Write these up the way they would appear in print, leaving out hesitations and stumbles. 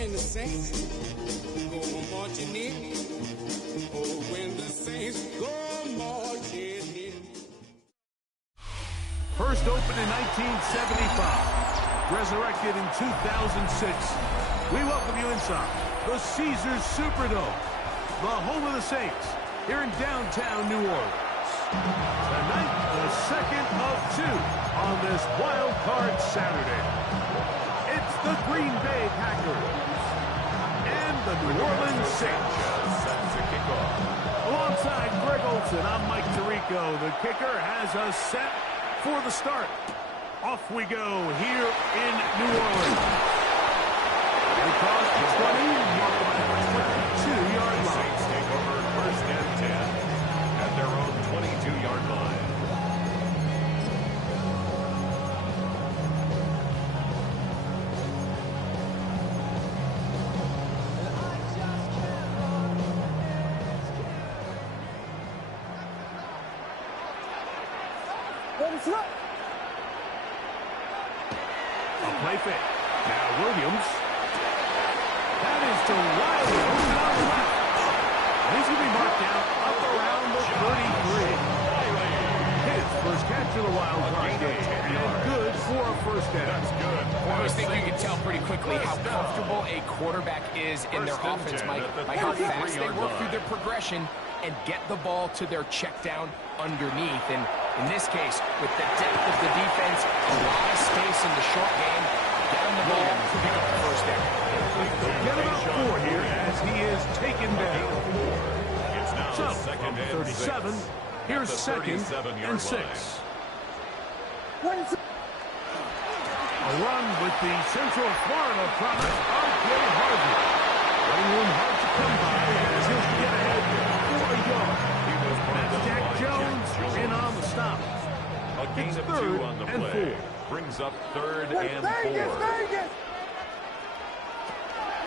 when the saints go marching in. Oh, when the saints go marching in. First opened in 1975, resurrected in 2006. We welcome you inside the Caesars Superdome, the home of the Saints, here in downtown New Orleans. Tonight, the second of two on this wild card Saturday. It's the Green Bay Packers and the New Orleans Saints. Set to kick off. Alongside Greg Olson, I'm Mike Tirico. The kicker has us set for the start. Off we go here in New Orleans. Across the 20, mark by the 22-yard line. Saints take over first and 10 at their own 22-yard line. A play fake. Now Williams. That is to Wiley. Moving on the left. He's going to be marked down up around the 33. His first catch of the wild card game. And good for a first down. That's good. I always think you can tell pretty quickly how comfortable a quarterback is in their offense, Mike, by how fast they work through their progression and get the ball to their check down underneath. And in this case, with the depth of the defense, a lot of space in the short game, get him the ball to pick up the first down. Get about 4 here as he is taken down. It's now So, second from and 37, here's second and 6. A run with the Central Florida promise, R.J. Harvey. Running room hard to come by as he'll get ahead for a yard. That's Jack Jones in on the stop. A gain It's of 2 third on the and play. 4. Brings up third and 4.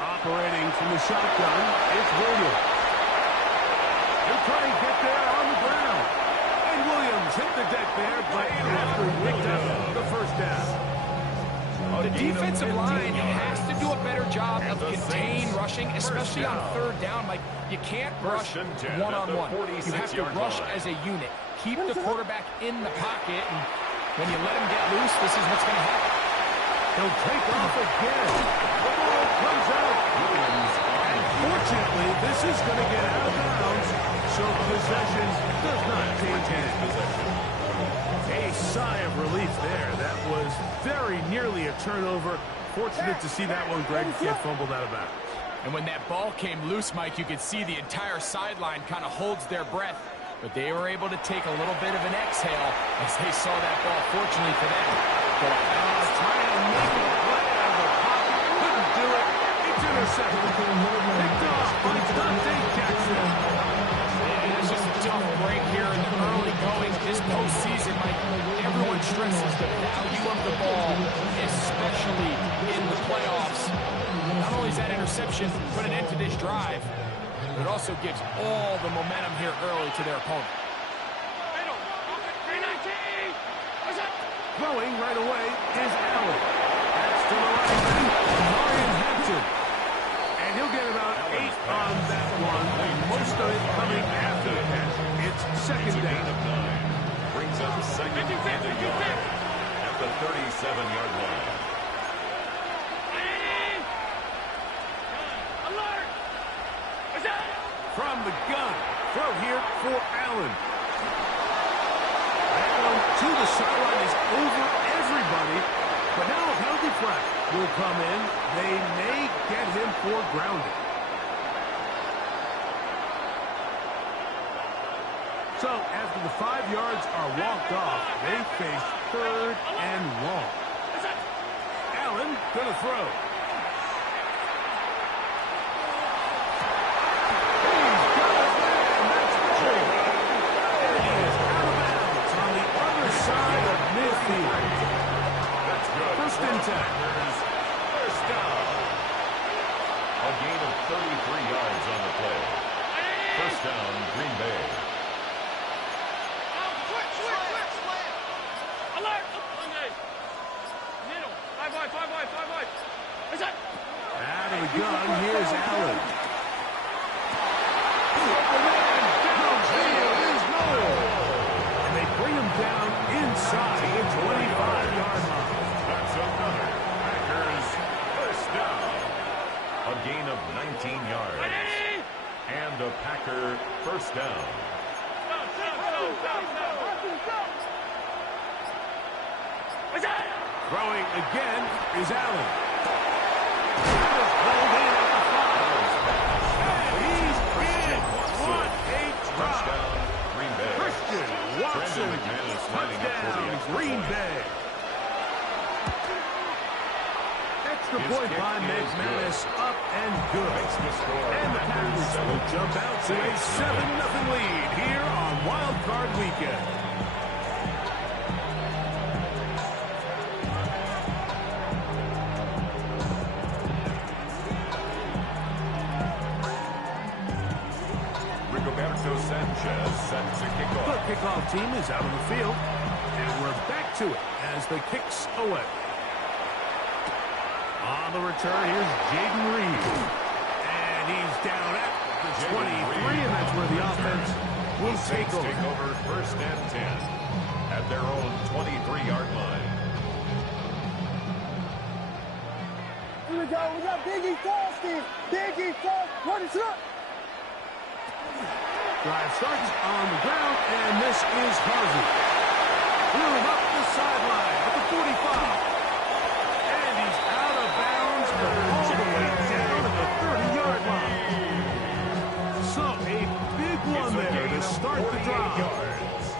Operating from the shotgun, it's Williams. He'll try and get there on the ground. And Williams hit the deck there, but after picked up the first down. The defensive line has to do a better job of contain rushing, especially on third down. Like, you can't rush one-on-one. You have to rush as a unit. Keep the quarterback in the pocket, and when you let him get loose, this is what's going to happen. He'll take off again. The ball comes out. And fortunately, this is going to get out of bounds, so possession does not change hands. A sigh of relief there. That was very nearly a turnover. Fortunate to see that one, Greg, get fumbled out of bounds. And when that ball came loose, Mike, you could see the entire sideline kind of holds their breath. But they were able to take a little bit of an exhale as they saw that ball, fortunately for them, go out. Trying to make a play out of the pocket. Couldn't do it. It's intercepted. Picked off by Dante Jackson. And it's just a tough break here in the early going. This postseason, Mike, everyone stresses the value of the ball, especially in the playoffs. Not only is that interception put an end to this drive, but it also gives all the momentum here early to their opponent. Throwing right away is Allen. That's to the right back, Marion Hampton. And he'll get about 8 on that one. Most of it coming after the catch. It's second down. Of 9. Brings up second and a yard at the 37-yard line. From the gun, throw here for Allen. That one to the sideline is over everybody. But now a penalty flag will come in. They may get him for grounding. So after the 5 yards are walked off, they face third and long. Allen gonna throw. First and 10. First down. A gain of 33 yards on the play. First down, Green Bay. That the gun. Here's Allen. And they bring him down inside the 25-yard line. That's another Packers first down. A gain of 19 yards. And a Packer first down. Throwing again is Allen. Pulled in at the 5. And he's in. What a drop. Touchdown, Green Bay. Christian Watson. Touchdown, Green Bay. Extra point by McManus, up and good. And the Packers will jump out to a 7-0 lead here on Wild Card Weekend. Sanchez set to kick off. The kickoff team is out on the field, and we're back to it as the kicks away. On the return, here's Jaden Reed. And he's down at the 23, and that's where the offense will take over. First and 10 at their own 23-yard line. Here we go. We got Biggie Frosty. Biggie Frosty. What is up? Drive starts on the ground, and this is Harvey. Room up the sideline at the 45. And he's out of bounds, but all the way down at the 30-yard line. So a big one there to start the drive.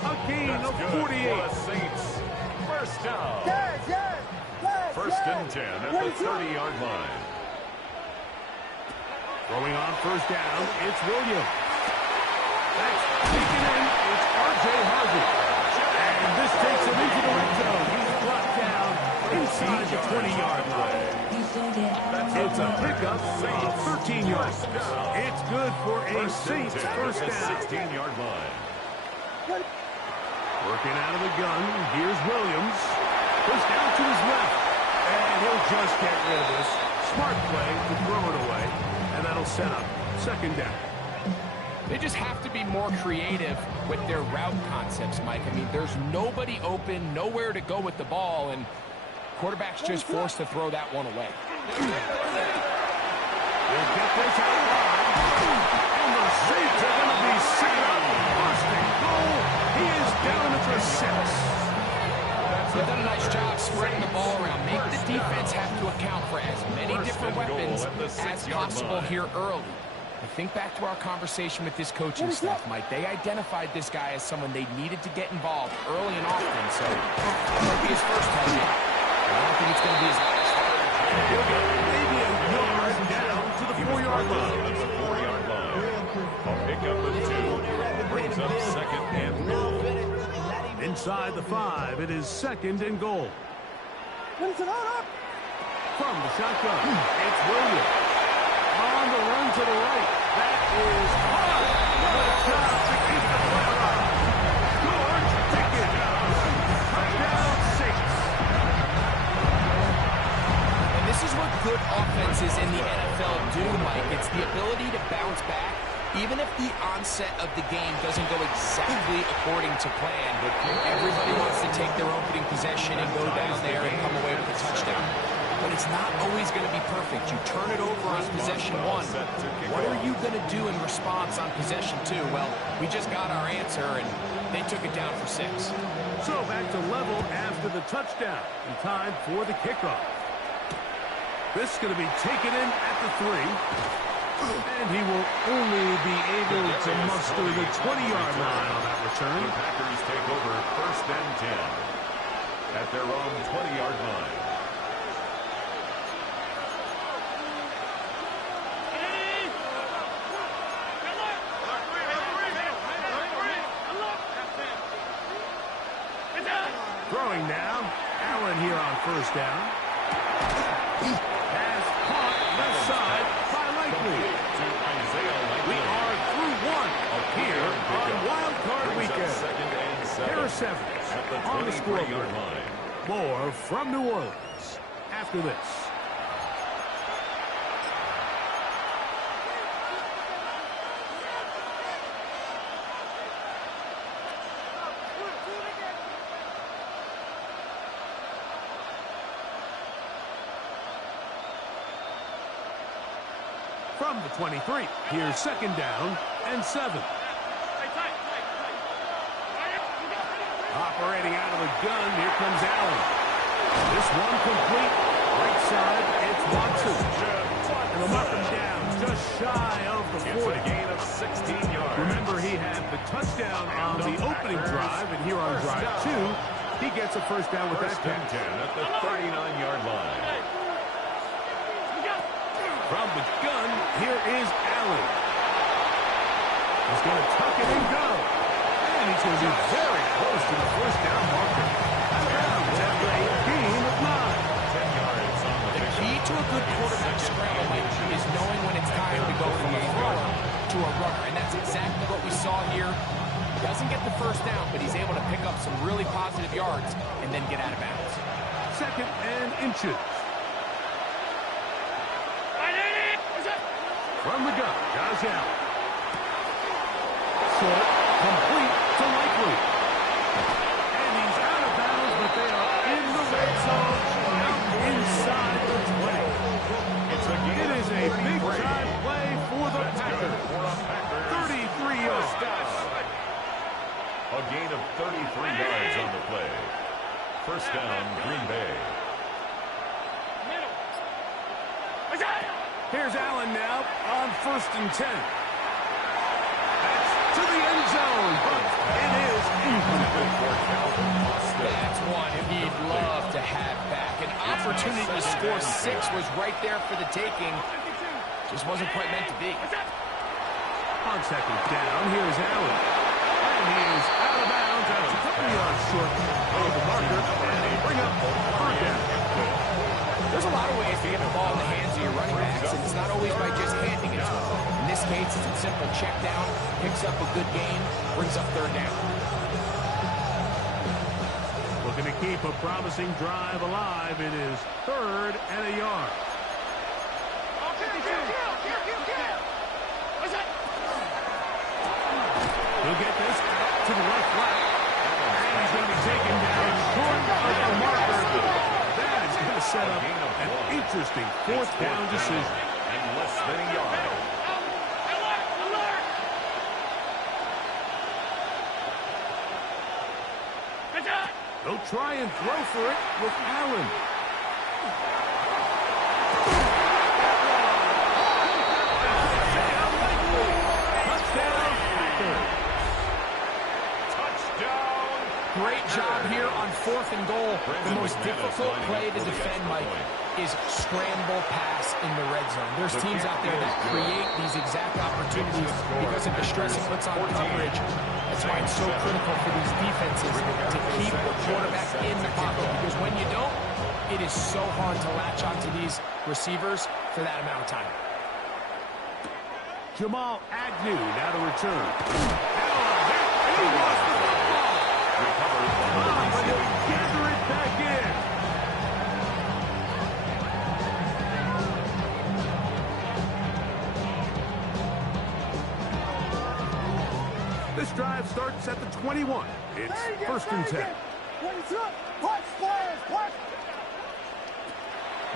A gain of 48. Saints. First down. Yes. First and 10 at the 30-yard line. Throwing on first down, it's Williams. That's taken in. It's R.J. Harvey. And this takes him into the red zone. He's brought down inside the 20-yard line. It's a pickup of 13 yards. It's good for a Saints first down. 16-yard line. Working out of the gun. Here's Williams. Goes down to his left. And he'll just get rid of this. Smart play to throw it away. And that'll set up second down. They just have to be more creative with their route concepts, Mike. I mean, there's nobody open, nowhere to go with the ball, and quarterback's just forced to throw that one away. They'll get this out wide. And the Saints are going to be set up. First and goal. He is down at the 6. They've done a nice job spreading the ball around. Make the defense have to account for as many different weapons as possible here early. I think back to our conversation with this coaching staff, Mike. They identified this guy as someone they needed to get involved early and often, so it might be his first target. I don't think it's going to be his last. He'll get maybe a yard down to the 4-yard line. At the 4-yard line. A pickup of 2 brings up second and goal. Inside the 5, it is second and goal. From the shotgun, it's Williams. On the run to the right. That is hard. What a job to keep the play alive. George Pickens. Touchdown Saints. And this is what good offenses in the NFL do, Mike. It's the ability to bounce back, even if the onset of the game doesn't go exactly according to plan. But everybody wants to take their opening possession and go down there and come away with a touchdown. But it's not always going to be perfect. You turn it over on possession 1. What are you going to do in response on possession 2? Well, we just got our answer, and they took it down for 6. So back to level after the touchdown. And time for the kickoff. This is going to be taken in at the 3. And he will only be able to muster the 20-yard line on that return. The Packers take over first and 10 at their own 20-yard line. Throwing now. Allen here on first down. Has caught left side by Likely. We are through 1 here on Wild Card Weekend. Here are 7 on the scoreboard. More from New Orleans after this. from the 23. Here's second down and 7. Operating out of the gun, here comes Allen. This one complete. Right side, it's Watson. And they'll mark him down just shy of the 40. It's a gain of 16 yards. Remember, he had the touchdown on the opening drive, and here on drive 2, he gets a first down with that catch. 10 at the 39-yard line. From the gun, here is Allen. He's going to tuck it and go. And he's going to be very close to the first down marker. After a gain of 9. 10 yards on the Key to a good quarterback scramble is knowing when it's time to go from a thrower to a runner, and that's exactly what we saw here. Doesn't get the first down, but he's able to pick up some really positive yards and then get out of bounds. Second and inches. From the gun, Josh Allen. Short, complete to Likely. And he's out of bounds, but they are in the red zone, out inside the 20. It is a big-time play for the Packers. 33 yards. A gain of 33 yards on the play. First down, Green Bay. Here's Allen now on 1st and 10. That's to the end zone, but it is incomplete. That's one he'd love to have back. An opportunity to score 6 was right there for the taking. Just wasn't quite meant to be. On second down, here's Allen. And he is out of bounds at 20 yards short of the marker. And they bring up third down. There's a lot of ways to get the ball in the hands of your running backs, and it's not always by just handing it to them. In this case, it's a simple check down, picks up a good gain, brings up third down. Looking to keep a promising drive alive. It is 3rd and a yard. He'll get this out to the left flat. And he's going to be taken down short of the marker. That is going to set up an interesting 4th down decision. And less than a yard. They'll try and throw for it with Allen. Great job here on 4th and goal. The most difficult play to defend, Mike, is scramble pass in the red zone. There's teams out there that create these exact opportunities because of the stress it puts on coverage. That's why it's so critical for these defenses to keep the quarterback in the pocket, because when you don't, it is so hard to latch onto these receivers for that amount of time. Jamal Agnew now to return. And he lost the football. But he'll gather it back in. This drive starts at the 21. It's 1st and 10.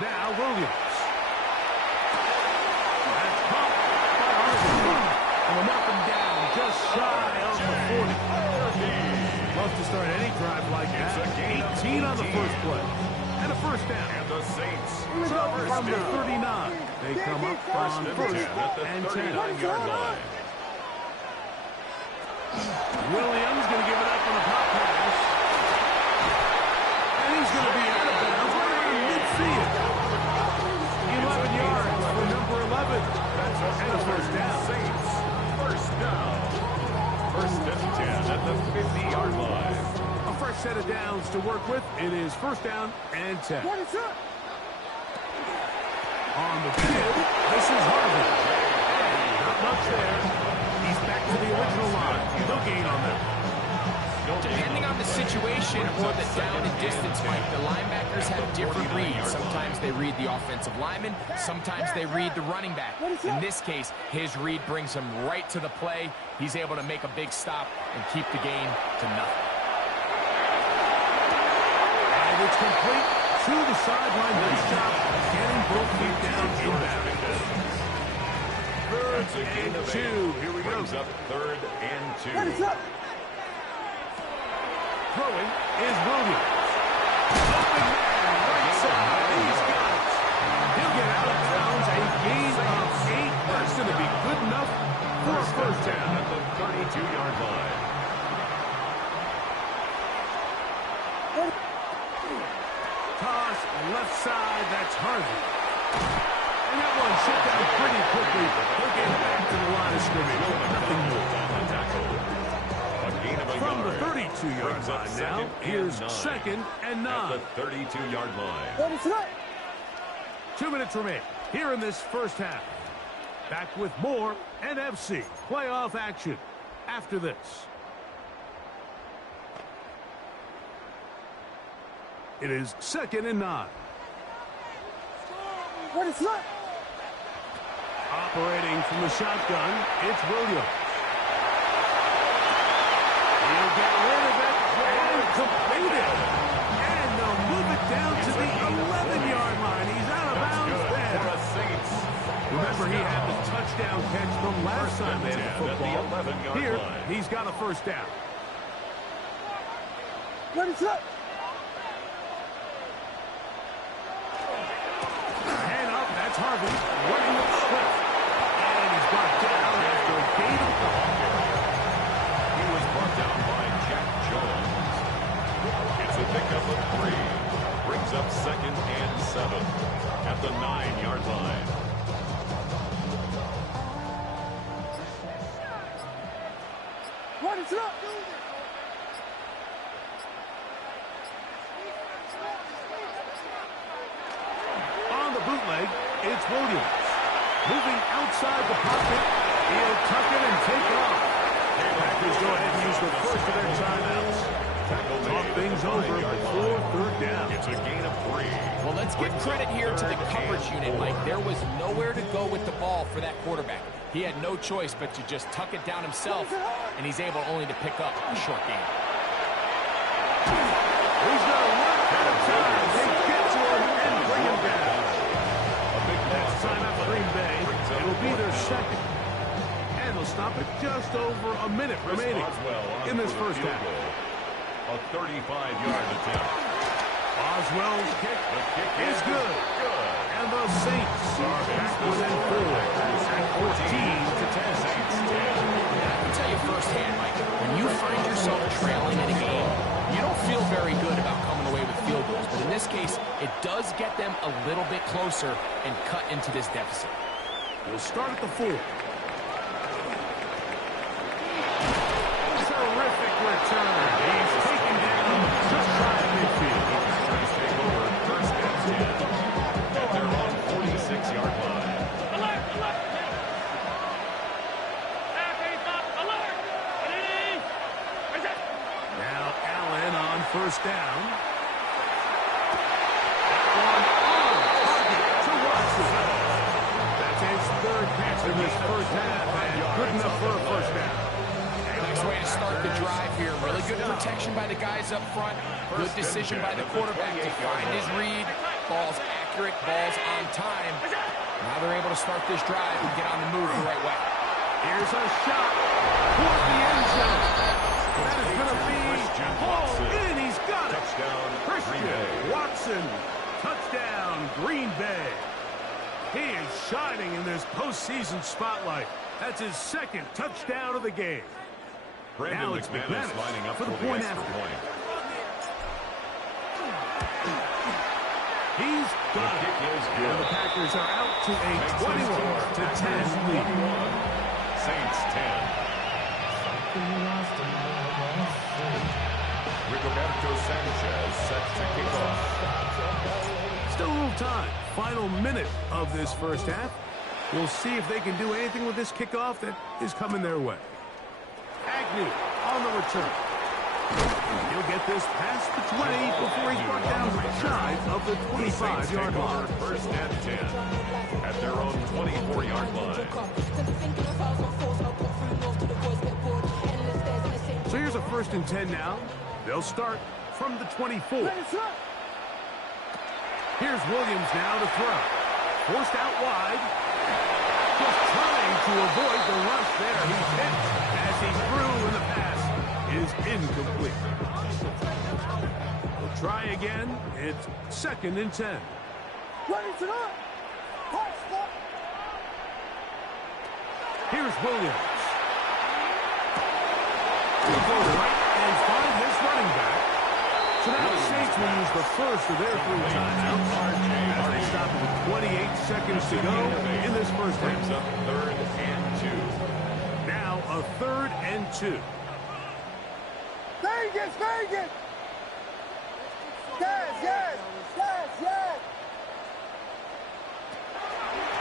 Now Williams. That's caught by Arthur. And we'll knock him down just shy of the 40. Love to start any drive like that. 18 on the first play. And a first down. And the Saints. From the 39. They come up on 1st and 10. 39-yard line. Williams going to give it up on the pop pass. And he's going to be out of bounds right around midfield. 11 yards for number 11. And a first down. Saints. First down. 1st and 10 at the 50-yard line. A fresh set of downs to work with. It is 1st down and 10. On the field, this is Harvey. Not much there. He's back to the original line. No gain on that. Depending on the situation or the down and distance, Mike, the linebackers have different reads. Sometimes they read the offensive lineman. Sometimes they read the running back. In this case, his read brings him right to the play. He's able to make a big stop and keep the game to nothing. And it's complete to the sideline. Nice job getting both feet down in bounds. 2. Here we go. Brings up 3rd and 2. Throwing is Williams. Open man, right side. He's got it. He'll get out of bounds. A gain of 8. That's going to be good enough for a first down at the 32-yard line. Toss left side. That's Harvey. And that one shut down pretty quickly. He'll get back to the line of scrimmage. Nothing more. From the 32-yard line now, here's 2nd and 9. At the 32-yard line. 2 minutes remain here in this first half. Back with more NFC playoff action after this. It is 2nd and 9. Operating from the shotgun, it's Williams. He'll get rid of it and complete it. And they'll move it down to the 11-yard line. He's out of bounds there. Remember, he had the touchdown catch from last time they had the football. Here, he's got a first down. Hand up, that's Harvey. Running up Swift. And he's brought down after a gain of ball. He was brought down by Jack Jones. It's a pickup of 3. Brings up 2nd and 7 at the 9-yard line. On the bootleg, it's Williams. Moving outside the pocket, he'll tuck it and take off. Packers go ahead and use the first of their timeouts. Talk things over before 3rd down. It's a gain of 3. Well, let's give credit here to the coverage unit, Mike. There was nowhere to go with the ball for that quarterback. He had no choice but to just tuck it down himself, and he's able only to pick up a short gain. He's going to work at a time. They get to him and bring him down. A big pass time out for Green Bay. It'll be their 2nd. And they'll stop it just over a minute remaining in this first half. A 35-yard attempt. Oswell's kick is good. And the Saints are back within 4 at 14-10. I can tell you firsthand, Mike, when you find yourself trailing in a game, you don't feel very good about coming away with field goals. But in this case, it does get them a little bit closer and cut into this deficit. We'll start at the 4. Terrific return. He's taken down just shy of midfield. Tries to take over 1st and 10 at their own 46-yard line. Alert! Alert! Now Allen on 1st down. That one on target to Watson. That's his 3rd catch in this first half, and good enough for a first down. Nice way to start the drive here. Really good protection by the guys up front. Good decision by the quarterback to find his read. Ball's accurate, ball's on time. Now they're able to start this drive and get on the move the right way. Here's a shot toward the end zone. That is going to be hauled in. He's got it. Touchdown, Christian Watson. Touchdown, Green Bay. He is shining in this postseason spotlight. That's his 2nd touchdown of the game. Brandon Now it's McManus lining up for the point after. He's got it. And the Packers are out to a 21-10 lead. Saints 10. Rigoberto Sanchez set to kick off. Still a little time. Final minute of this first half. We'll see if they can do anything with this kickoff that is coming their way. Agnew on the return. He'll get this past the 20 before he's brought down shy of the 25-yard line. 1st and 10 at their own 24-yard line. So here's a 1st and 10 now. They'll start from the 24. Here's Williams now to throw. Forced out wide. Just trying to avoid the rush there. He's hit as he threw, and the pass is incomplete. We'll try again. It's 2nd and 10. Ready to go. Here's Williams. He'll go right and find his running back. So now the Saints will use the first of their 3 timeouts as they stop with 28 seconds to go in this first half. Brings up 3rd and 2. Now a 3rd and 2. Vegas, Vegas. Yes, yes, yes, yes.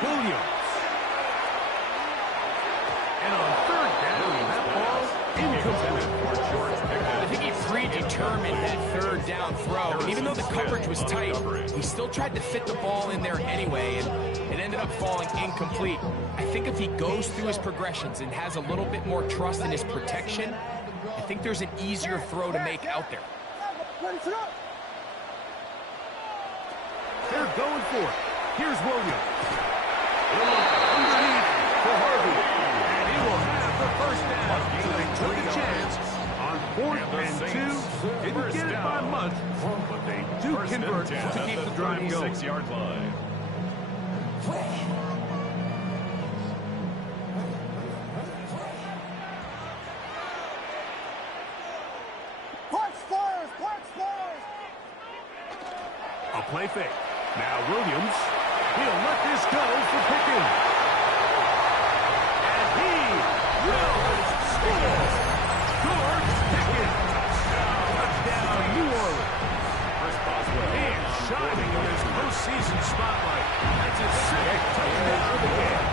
Williams. And on 3rd down, that ball incomplete. I think he predetermined that 3rd down throw. And even though the coverage was tight, he still tried to fit the ball in there anyway, and it ended up falling incomplete. I think if he goes through his progressions and has a little bit more trust in his protection, I think there's an easier throw to make out there. Ready to go. They're going for it. Here's Williams. Underneath for Harvey. And he will have the first down. So they took a chance on 4th and 2. Didn't get it by much, but they do convert to keep the drive going. 36-yard line. Punch fires, punch fires. A play fake. Now Williams. He'll let this go for Pickens. And he will score. George Pickens. Touchdown, New Orleans. He is shining in his postseason spotlight. That's his 2nd touchdown of the game.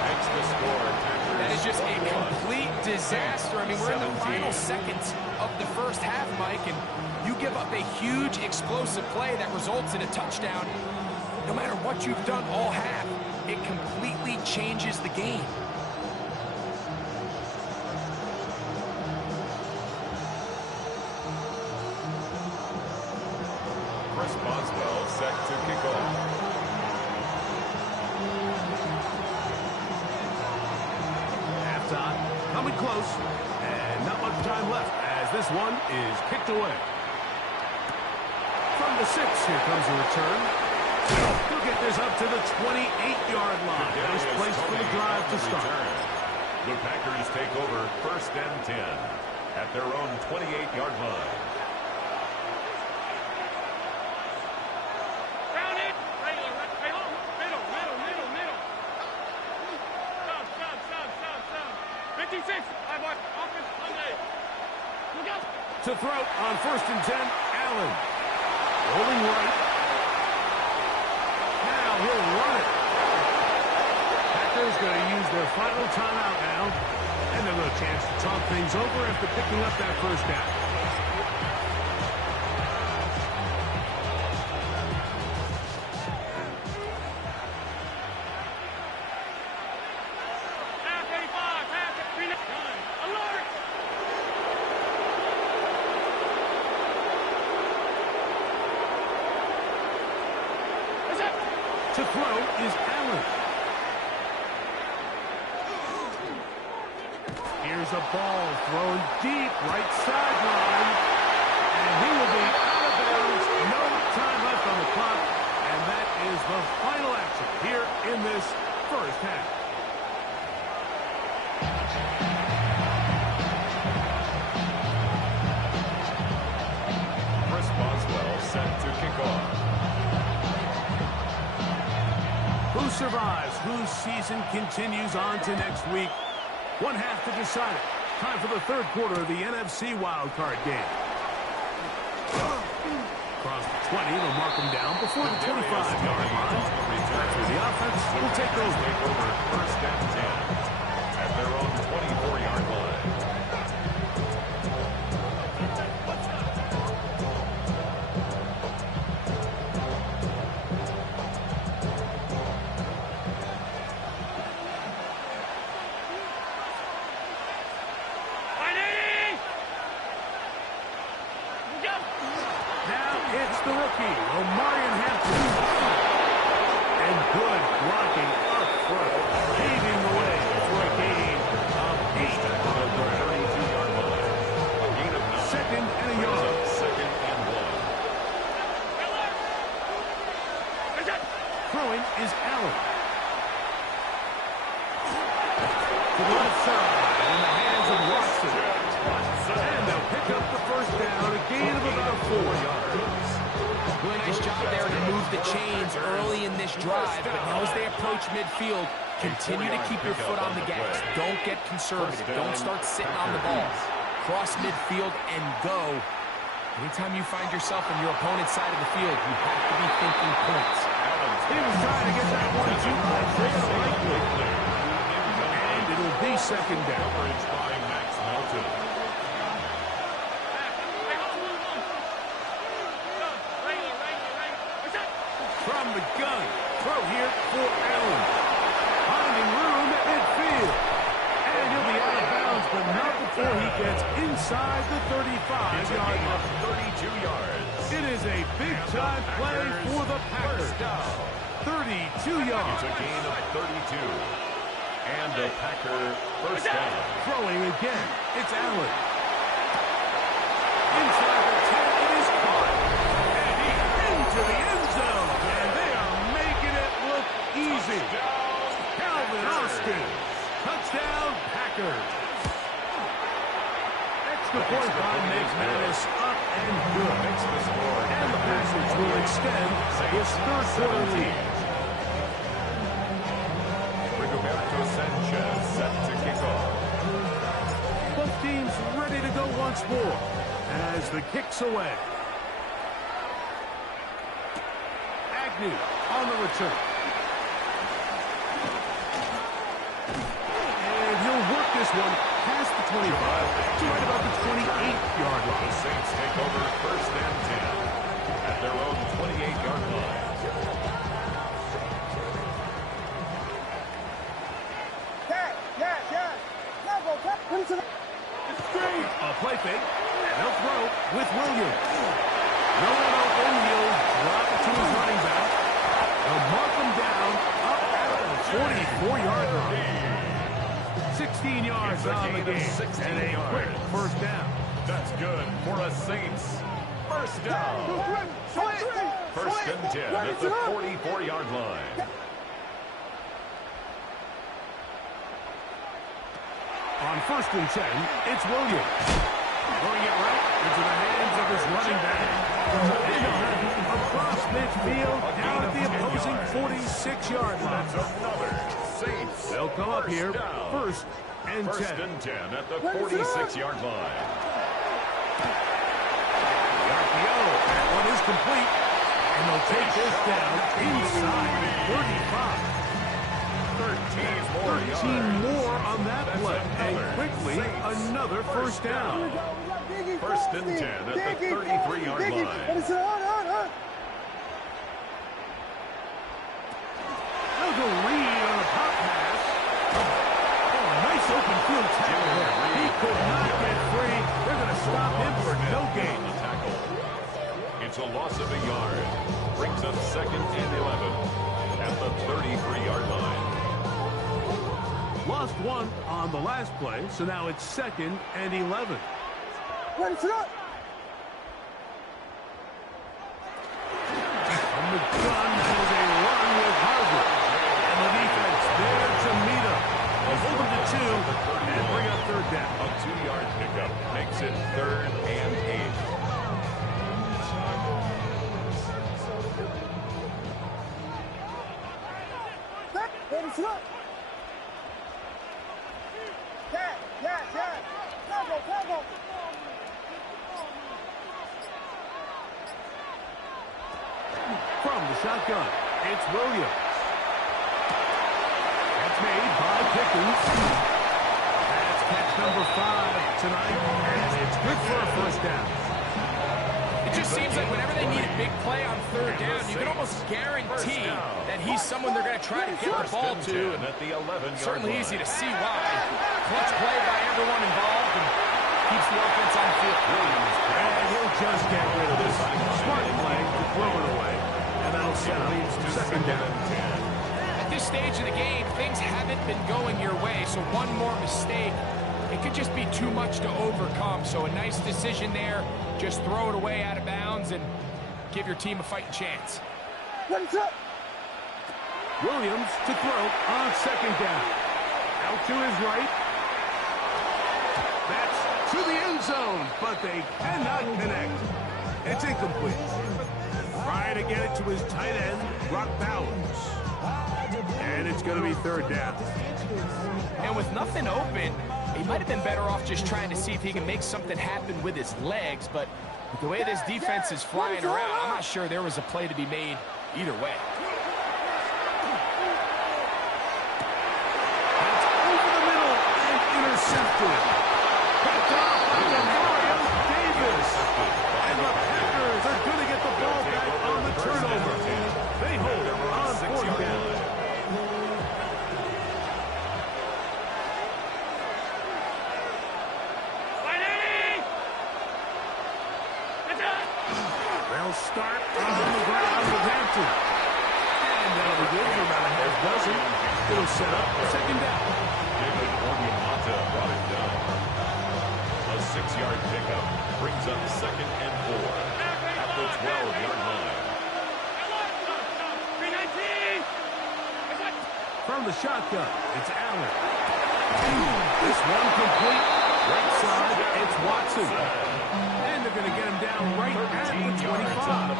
Makes the score. That is just a complete disaster. I mean, we're in the final seconds of the first half, Mike, and you give up a huge explosive play that results in a touchdown. No matter what you've done all half, it completely changes the game. Chris Boswell set to kick off. Halftime, coming close, and not much time left as this one is kicked away. From the 6, here comes a return. He'll get this up to the 28-yard line. Nice place for the drive to start. The Packers take over 1st and 10 at their own 28-yard line. Round it. Middle. Stop. 56. I mark offense Sunday. Look out. To throw on 1st and 10, Allen. Rolling right. Now he'll run it. Packers going to use their final timeout now. And they'll have a chance to talk things over after picking up that 1st down. Half 85. Half 3. Alert. To throw is Allen. Here's a ball thrown deep right sideline. And he will be out of bounds. No time left on the clock. And that is the final action here in this first half. Chris Boswell set to kick off. Who survives? Whose season continues on to next week? One half to decide it. Time for the 3rd quarter of the NFC wildcard game. Across the 20, they'll mark them down before the 25-yard line. That's where the offense will take over. 1st and 10 at their own 24-yard line. It's the rookie, Omarion Hampton. And good blocking up front. to the left side in the hands of Watson. And they'll pick up the first down, a gain of about 4 yards. Really nice job there to move the chains early in this drive, but now as they approach midfield, continue to keep your foot on the gas. Don't get conservative. Don't start sitting on the ball. Cross midfield and go. Anytime you find yourself on your opponent's side of the field, you have to be thinking points. He was trying to get that 1-2 by Isaiah Likely. And it'll be second down. Coverage by Max Melton. From the gun, throw here for Allen. Finding room at midfield. And he'll be out of bounds, but not before he gets inside the 35-yard line. 32 yards. It is a big-time play for the Packers. 32 yards. It's a gain of 32. And a Packer first down. Throwing again. It's Allen. Inside the 10, it is caught. And he's into the end zone. And they are making it look easy. Calvin Austin. Touchdown, Packers. Extra point by McManus up and good. And the Packers will extend this third-quarter lead. Rigoberto Sanchez set to kick off. Both teams ready to go once more as the kick's away. Agnew on the return. And he'll work this one past the 25 to right about the 28-yard line. The Saints take over first and 10 at their own 28-yard line. A play fake, and they'll throw with Williams. No one open, he'll drop it to his running back. They'll mark him down up at the 44-yard line. 16 yards on the game, and a quick first down. That's good for a Saints first down. First and 10 at the 44-yard line. On first and 10, it's Williams. Throwing it right into the hands of his running back. And he'll have it across midfield down at the opposing 46-yard line. That's another Saints. They'll come up here down. first and 10. First and 10 at the 46-yard line. The RPO, that one is complete. And they'll take this down inside the 35. 13 more on that play. And quickly, another first down. First and 10 at the 33-yard line. They'll go Reed on a pop pass. Oh, nice open field tackle there. He could not get free. They're going to stop him for no gain. Tackle. It's a loss of a yard. Brings up second and 11 at the 33-yard line. Lost one on the last play, so now it's second and 11. Ready, sit up. From the gun, that is a run with Harvard. And the defense there to meet him. They'll hold him to 2 and bring up third down. A 2-yard pickup makes it third and 8. Ready, sit up. Tackle. From the shotgun, it's Williams. That's made by Pickens. That's catch number 5 tonight, and it's good for a first down. It just seems like whenever they need a big play on third down, you can almost guarantee that he's someone they're going to try to get the ball to. At the 11-yard Certainly line. easy to see why. Clutch play by everyone involved and keeps the offense on field. And he'll just get rid of this. Smart play to throw it away. And that'll set up second down. At this stage of the game, things haven't been going your way, so one more mistake, it could just be too much to overcome. So a nice decision there. Just throw it away out of bounds and give your team a fighting chance. Ready, sit up. Williams to throw on second down. Out to his right. That's to the end zone, but they cannot connect. It's incomplete. Trying to get it to his tight end, Brock Bowers. And it's going to be third down. And with nothing open, he might have been better off just trying to see if he can make something happen with his legs, but with the way this defense is flying around, I'm not sure there was a play to be made either way. That's over the middle and intercepted. Picked off by Mario Davis. And the Packers are going to get the ball back on the turnover. They hold on fourth down. They'll start on the ground with Hampton. And that'll be good for about a half dozen. It'll set up second down. David Onyemata brought it down. A 6-yard pickup brings up second and 4 at the 12-yard line. From the shotgun, it's Allen. This one complete. Right side, it's Watson. And they're going to get him down right at the 25.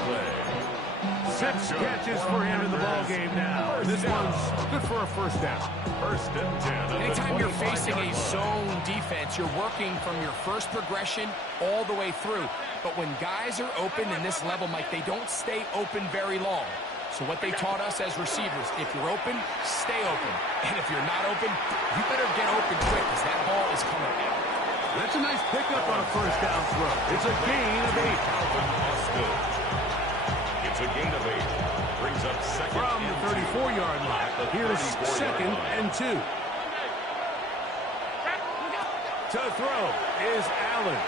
6 catches for him in the ball game now. This one's good for a first down. First and 10. Anytime you're facing a zone defense, you're working from your first progression all the way through. But when guys are open in this level, Mike, they don't stay open very long. So what they taught us as receivers, if you're open, stay open. And if you're not open, you better get open quick because that ball is coming out. That's a nice pickup on a first down throw. It's a gain of 8. It's a gain of 8. Brings up second From the 34-yard line. Here's second and 2. To throw is Allen.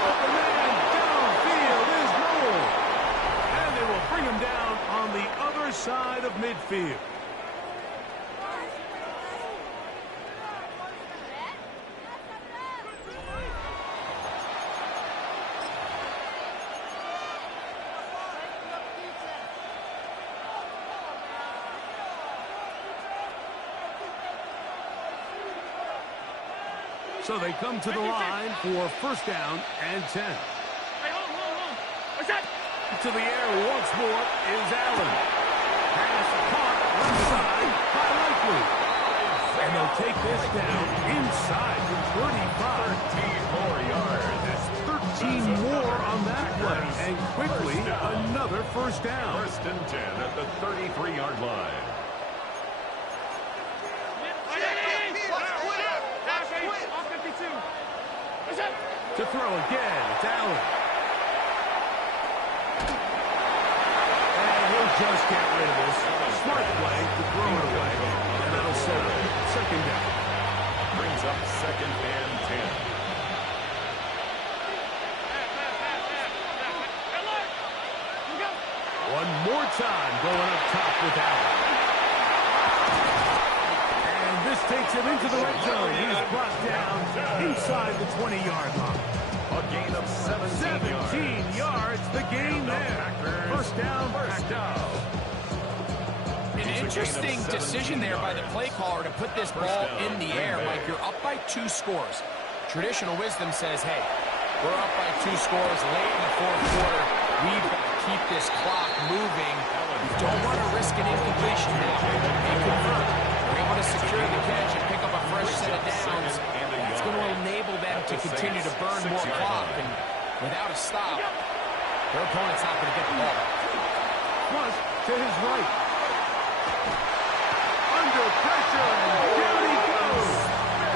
Open man downfield is Noel. And they will bring him down on the other side of midfield. So they come to the line for first down and 10. To the air once more is Allen. Pass caught left side by Likely. And they'll take this down inside the 35. 13 more yards. That's 13 more on that play. And quickly, another first down. First and 10 at the 33-yard line. To throw again, it's Allen. And he'll just get rid of this. Smart play to throw it away. And that'll set up second down. Brings up second and 10. One more time going up top with Allen. And this takes him into the red zone. He's brought down inside the 20-yard line. A gain of 17 yards. The gain there. First down. An interesting decision there by the play caller to put this ball in the air. Mike, you're up by 2 scores. Traditional wisdom says, hey, we're up by 2 scores late in the fourth quarter. We've got to keep this clock moving. We don't want to risk an incompletion now. They convert. They're able to secure the catch and pick up a fresh set of downs. That's going to enable them to continue to burn more clock. And without a stop, their opponent's not going to get the ball. Plus to his right. Under pressure, and down he goes.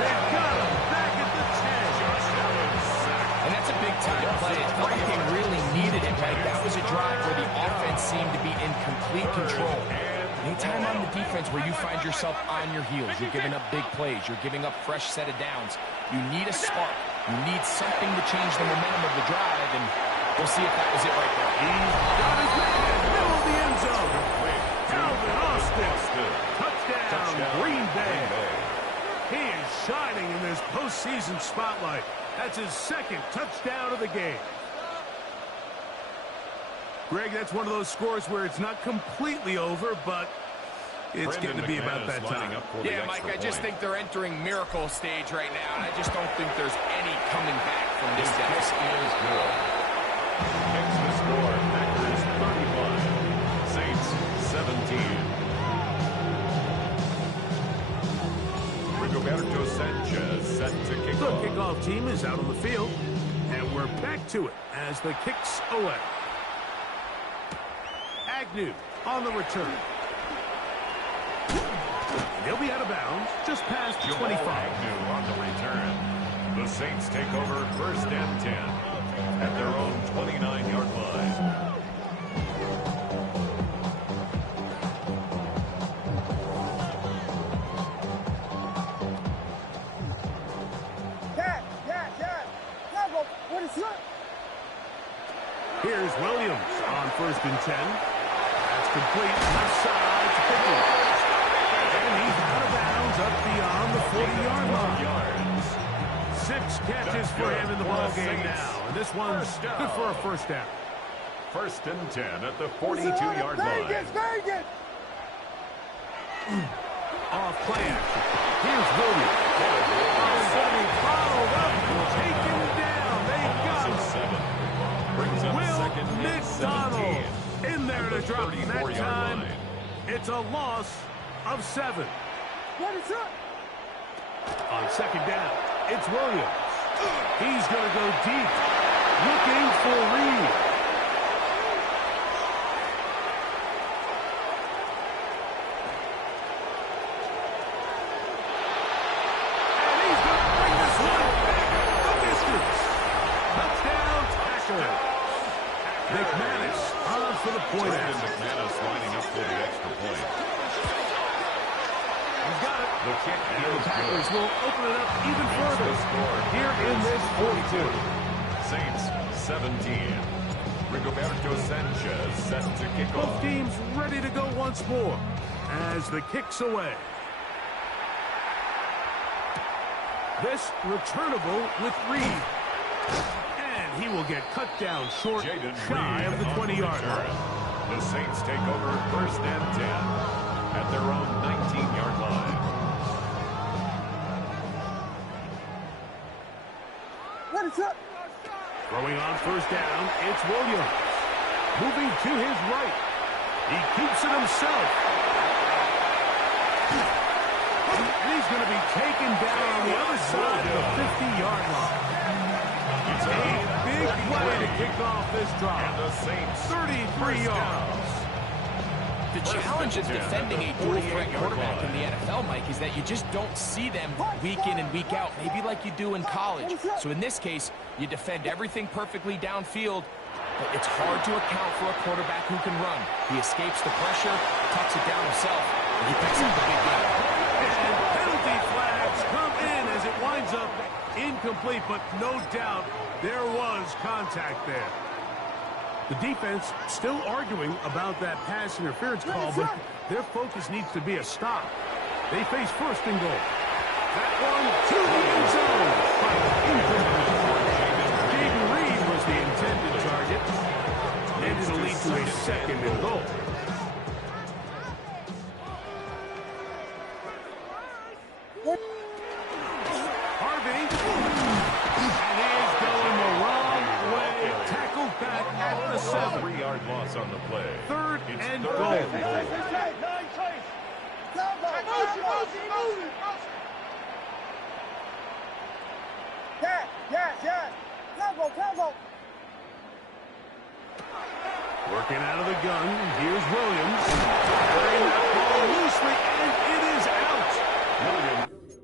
They've got him back at the 10. And that's a big-time play. It felt like they really needed it, right? That was a drive where the offense seemed to be in complete control. Anytime on the defense where you find yourself on your heels, you're giving up big plays, you're giving up fresh set of downs, you need a spark. You need something to change the momentum of the drive, and we'll see if that was it right there. He's got his man, middle of the end zone. Calvin Austin. Touchdown, Green Bay. He is shining in this postseason spotlight. That's his second touchdown of the game. Greg, that's one of those scores where it's not completely over, but It's getting to be about that time. Yeah, Mike, I just think they're entering miracle stage right now, and I just don't think there's any coming back from this deficit. Is good. Kicks the score. Packers 31. Saints 17. Rigoberto Sanchez set to kick The off. kickoff team is out on the field, and we're back to it as the kick's away. Agnew on the return. He'll be out of bounds just past 25. Agnew on the return. The Saints take over 1st and 10 at their own 29-yard line. Here's Williams on 1st and 10. That's complete left side to Pickens. And he's out of bounds up beyond the 40-yard line. 6 catches for him in the ball game now. And this one's good for a first down. 1st and 10 at the 42-yard line. Off play action. Here's Williams. Followed up and taken down. They got him. Brings up Will 2nd and McDonald 17. in there to drop him that 34-yard time. line. It's a loss of 7. On 2nd down, it's Williams. He's going to go deep, looking for Reed. And he's going to bring this one back the distance. Touchdown, tackle. McManus on for the point. McManus lining up for the extra point. He's got it. The kick And the is Packers good. will open it up even further here in this 42. Saints 17. Rigoberto Sanchez set to kick Both off. teams ready to go once more as the kick's away. This returnable with Reed. And he will get cut down short, Jaden shy Reed of the on 20-yard return. line. The Saints take over 1st and 10 at their own 19-yard line. Throwing on 1st down, it's Williams. Moving to his right. He keeps it himself. And he's going to be taken down on the other side of the 50-yard line. It's A big play to kick off this And drive. the Saints 33 yards. The challenge of defending a dual-threat quarterback in the NFL, Mike, is that you just don't see them week in and week out, maybe like you do in college. So in this case, you defend everything perfectly downfield, but it's hard to account for a quarterback who can run. He escapes the pressure, tucks it down himself, and he picks up the big game. And penalty flags come in as it winds up incomplete, but no doubt there was contact there. The defense still arguing about that pass interference call, but their focus needs to be a stop. They face 1st and goal. That one to the end zone. But incomplete. Jaden Reed was the intended target. And it'll lead to a 2nd and goal. Harvey. And he is going the wrong way. Tackled back at the 7. 3-yard loss on the play. 3rd It's and 3rd goal. and goal. Working out of the gun, here's Williams. Firing that ball loosely, and it is out. Williams.